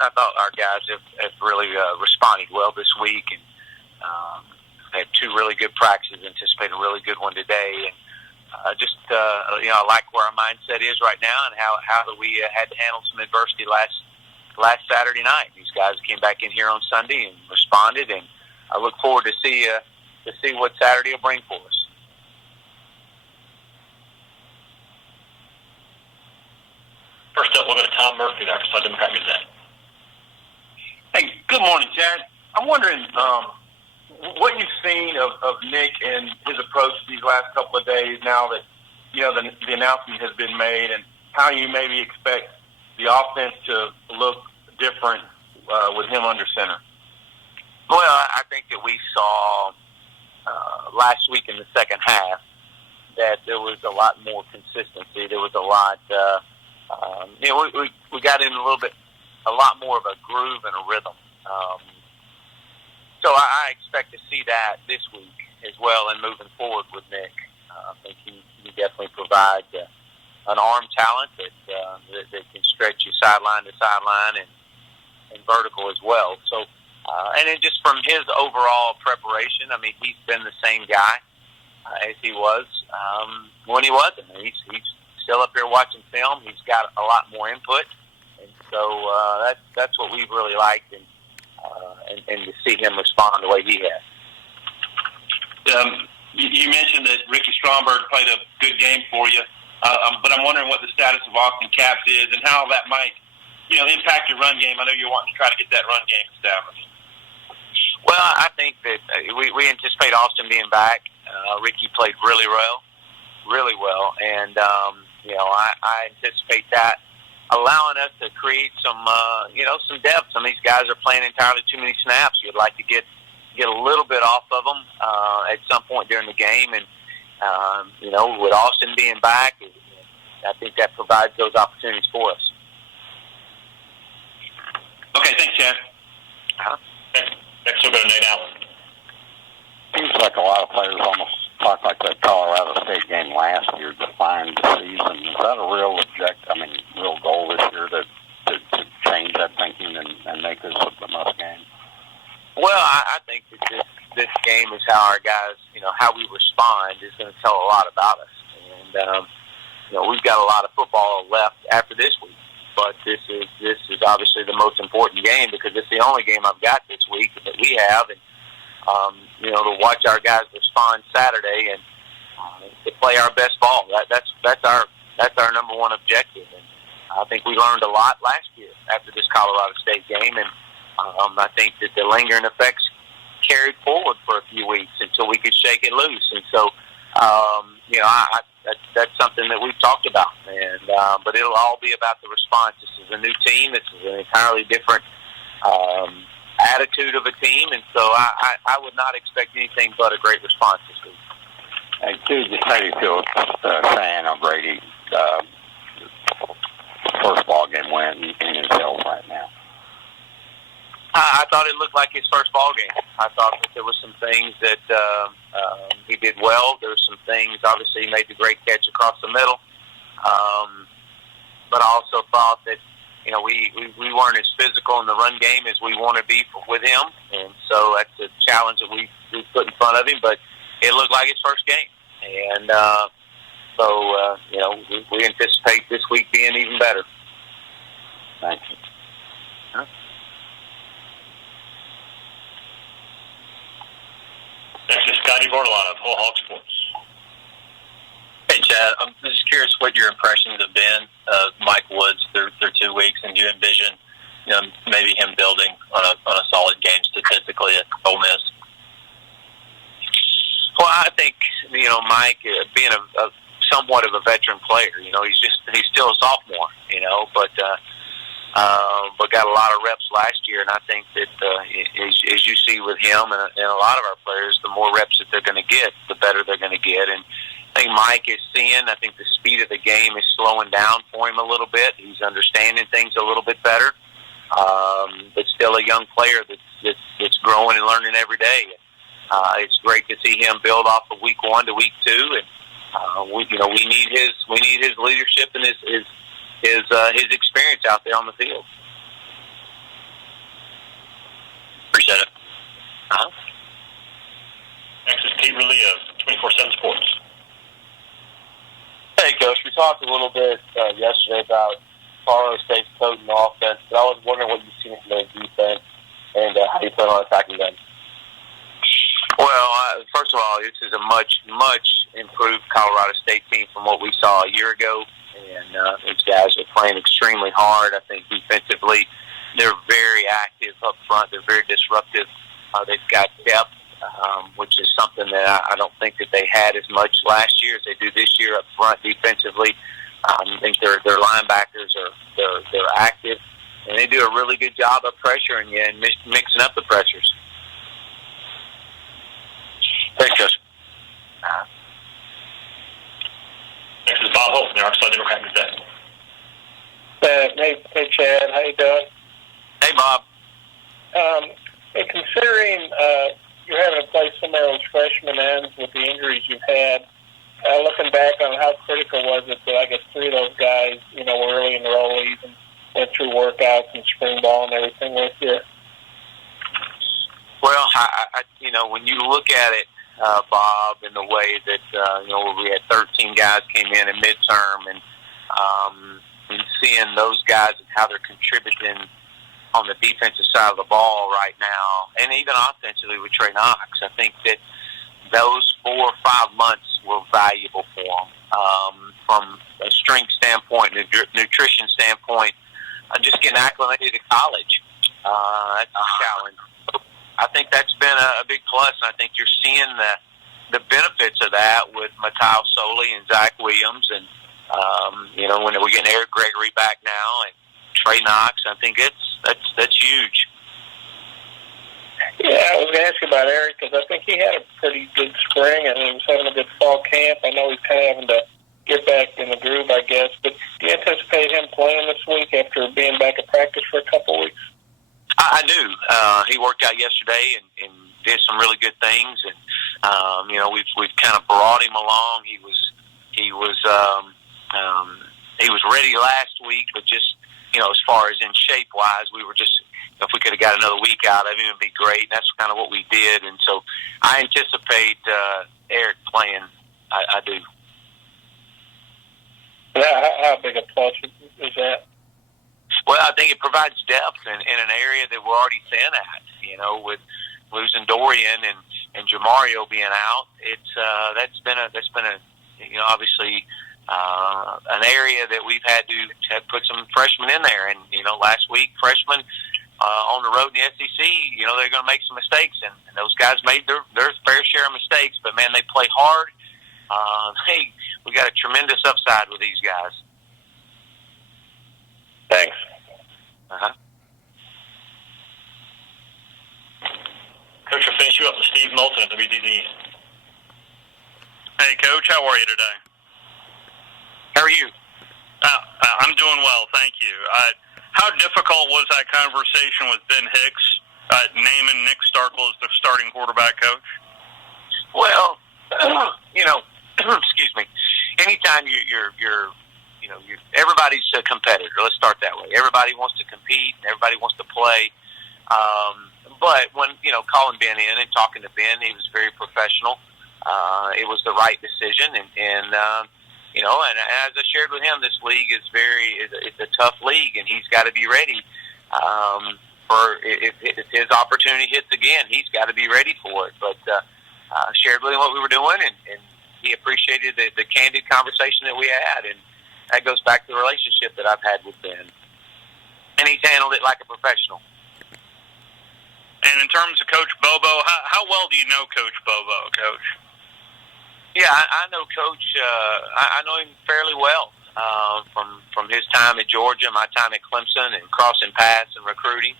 I thought our guys have really responded well this week, and had two really good practices. Anticipate a really good one today, and I like where our mindset is right now, and how we had to handle some adversity last Saturday night. These guys came back in here on Sunday and responded, and I look forward to see what Saturday will bring for us. First up, we'll go to Tom Murphy, the Arkansas Democrat Gazette. Hey, good morning, Chad. I'm wondering what you've seen of Nick and his approach these last couple of days now that, the announcement has been made, and how you maybe expect the offense to look different with him under center. Well, I think that we saw last week in the second half that there was a lot more consistency. There was a lot, we got in a lot more of a groove and a rhythm. So I expect to see that this week as well, and moving forward with Nick. I think he definitely provides an arm talent that can stretch you sideline to sideline and vertical as well. So, and then just from his overall preparation, I mean, he's been the same guy as he was when he wasn't. He's still up there watching film. He's got a lot more input, and so that's what we've really liked, and to see him respond the way he has. You mentioned that Ricky Stromberg played a good game for you, but I'm wondering what the status of Austin Capps is and how that might, impact your run game. I know you're wanting to try to get that run game established. Well, I think that we anticipate Austin being back. Ricky played really well, and I anticipate that allowing us to create some depth. Some of these guys are playing entirely too many snaps. You'd like to get a little bit off of them at some point during the game, and with Austin being back, I think that provides those opportunities for us. Okay, thanks, Chad. Next we'll go to Nate Allen. Seems like a lot of players almost talk like that Colorado State game last year defined the season. Is that a real real goal this year to change that thinking and make this a must game? Well, I think that this game is how our guys, how we respond is going to tell a lot about us. And, we've got a lot of football left after this week, but this is obviously the most important game because it's the only game I've got this week that we have. And, to watch our guys respond Saturday and to play our best ball. That's our number one objective. And I think we learned a lot last year after this Colorado State game, and I think that the lingering effects carried forward for a few weeks until we could shake it loose. And so, that's something that we've talked about. And but it'll all be about the response. This is a new team. This is an entirely different attitude of a team, and so I would not expect anything but a great response this week. Hey, dude, just how do you feel saying on Brady first ball game win in his health right now? I thought it looked like his first ball game. I thought that there were some things that he did well. There were some things, obviously, he made the great catch across the middle. But I also thought that, we weren't as physical in the run game as we want to be with him. And so that's a challenge that we put in front of him. But it looked like his first game. And we anticipate this week being even better. Thank you. Next is Scotty Bordelon of Whole Hog Sports. Hey, Chad, I'm just curious what your impressions have been of Mike Woods through 2 weeks, and do you envision maybe him building on a solid game statistically at Ole Miss? Well, I think, Mike, being a somewhat of a veteran player, he's still a sophomore, but got a lot of reps last year, and I think that as you see with him and a lot of our players, the more reps that they're going to get, the better they're going to get. And I think Mike is seeing, I think the speed of the game is slowing down for him a little bit. He's understanding things a little bit better, but still a young player that's growing and learning every day. It's great to see him build off of week 1 to week 2, and we need his leadership and his experience out there on the field. Appreciate it. Next is Pete Riley of 24/7 Sports. Hey, Coach. We talked a little bit yesterday about Colorado State's potent offense, but I was wondering what you've seen from their defense and how you plan on attacking them. Well, first of all, this is a much, much improved Colorado State team from what we saw a year ago, and these guys are playing extremely hard. I think defensively, they're very active up front. They're very disruptive. They've got depth, which is something that I don't think that they had as much last year as they do this year up front defensively. I think their linebackers they're active, and they do a really good job of pressuring you and mixing up the pressures. Thanks, Coach. Next is Bob Holt, the Arkansas Democratic Gazette. Hey, Chad. How you doing? Hey, Bob. Considering you're having to play some of those freshman ends with the injuries you've had, looking back on how critical was it that I guess 3 of those guys, were early enrollees and went through workouts and spring ball and everything with you? Well, when you look at it, Bob, in the way that, we had 13 guys came in midterm and seeing those guys and how they're contributing on the defensive side of the ball right now, and even offensively with Trey Knox, I think that those 4 or 5 months were valuable for them. From a strength standpoint, nutrition standpoint, just getting acclimated to college. That's a challenge. So I think that's been a big plus, and I think you're seeing the benefits of that with Matteo Soli and Zach Williams, and when we're getting Eric Gregory back now and Trey Knox, I think that's huge. Yeah, I was going to ask you about Eric because I think he had a pretty good spring and he was having a good fall camp. I know he's kind of having to get back in the groove, I guess. But do you anticipate him playing this week after being back at practice for a couple of weeks? I do. He worked out yesterday and did some really good things, and we've kind of brought him along. He was ready last week, but just as far as in shape wise, we were just. If we could have got another week out of him, it would be great. And that's kind of what we did. And so I anticipate Eric playing. I do. How big a plus is that? Well, I think it provides depth in an area that we're already thin at. With losing Dorian and Jamario being out, that's been a obviously an area that we've had to put some freshmen in there. And last week freshmen. On the road in the SEC, they're going to make some mistakes, and those guys made their fair share of mistakes. But man, they play hard. We got a tremendous upside with these guys. Thanks. Coach, I'll finish you up with Steve Moulton at WDZ. Hey, Coach, how are you today? How are you? I'm doing well, thank you. How difficult was that conversation with Ben Hicks, naming Nick Starkel as the starting quarterback coach? Well, excuse me. Anytime you're everybody's a competitor. Let's start that way. Everybody wants to compete and everybody wants to play. But when calling Ben in and talking to Ben, he was very professional. It was the right decision, and as I shared with him, this league is it's a tough league, and he's got to be ready for if his opportunity hits again. He's got to be ready for it. But I shared with him what we were doing, and he appreciated the candid conversation that we had, and that goes back to the relationship that I've had with Ben. And he's handled it like a professional. And in terms of Coach Bobo, how well do you know Coach Bobo, Coach? Yeah, I know Coach. I know him fairly well from his time at Georgia, my time at Clemson, and crossing paths and recruiting.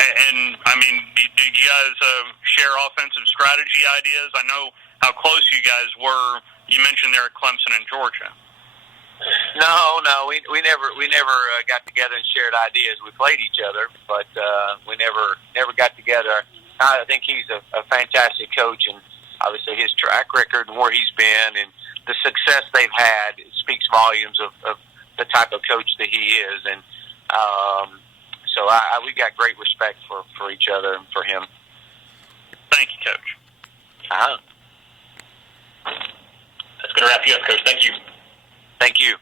And I mean, do you guys share offensive strategy ideas? I know how close you guys were. You mentioned there at Clemson and Georgia. No, we never got together and shared ideas. We played each other, but we never got together. I think he's a fantastic coach, and obviously his track record and where he's been and the success they've had speaks volumes of the type of coach that he is. And So we've got great respect for each other and for him. Thank you, Coach. That's going to wrap you up, Coach. Thank you. Thank you.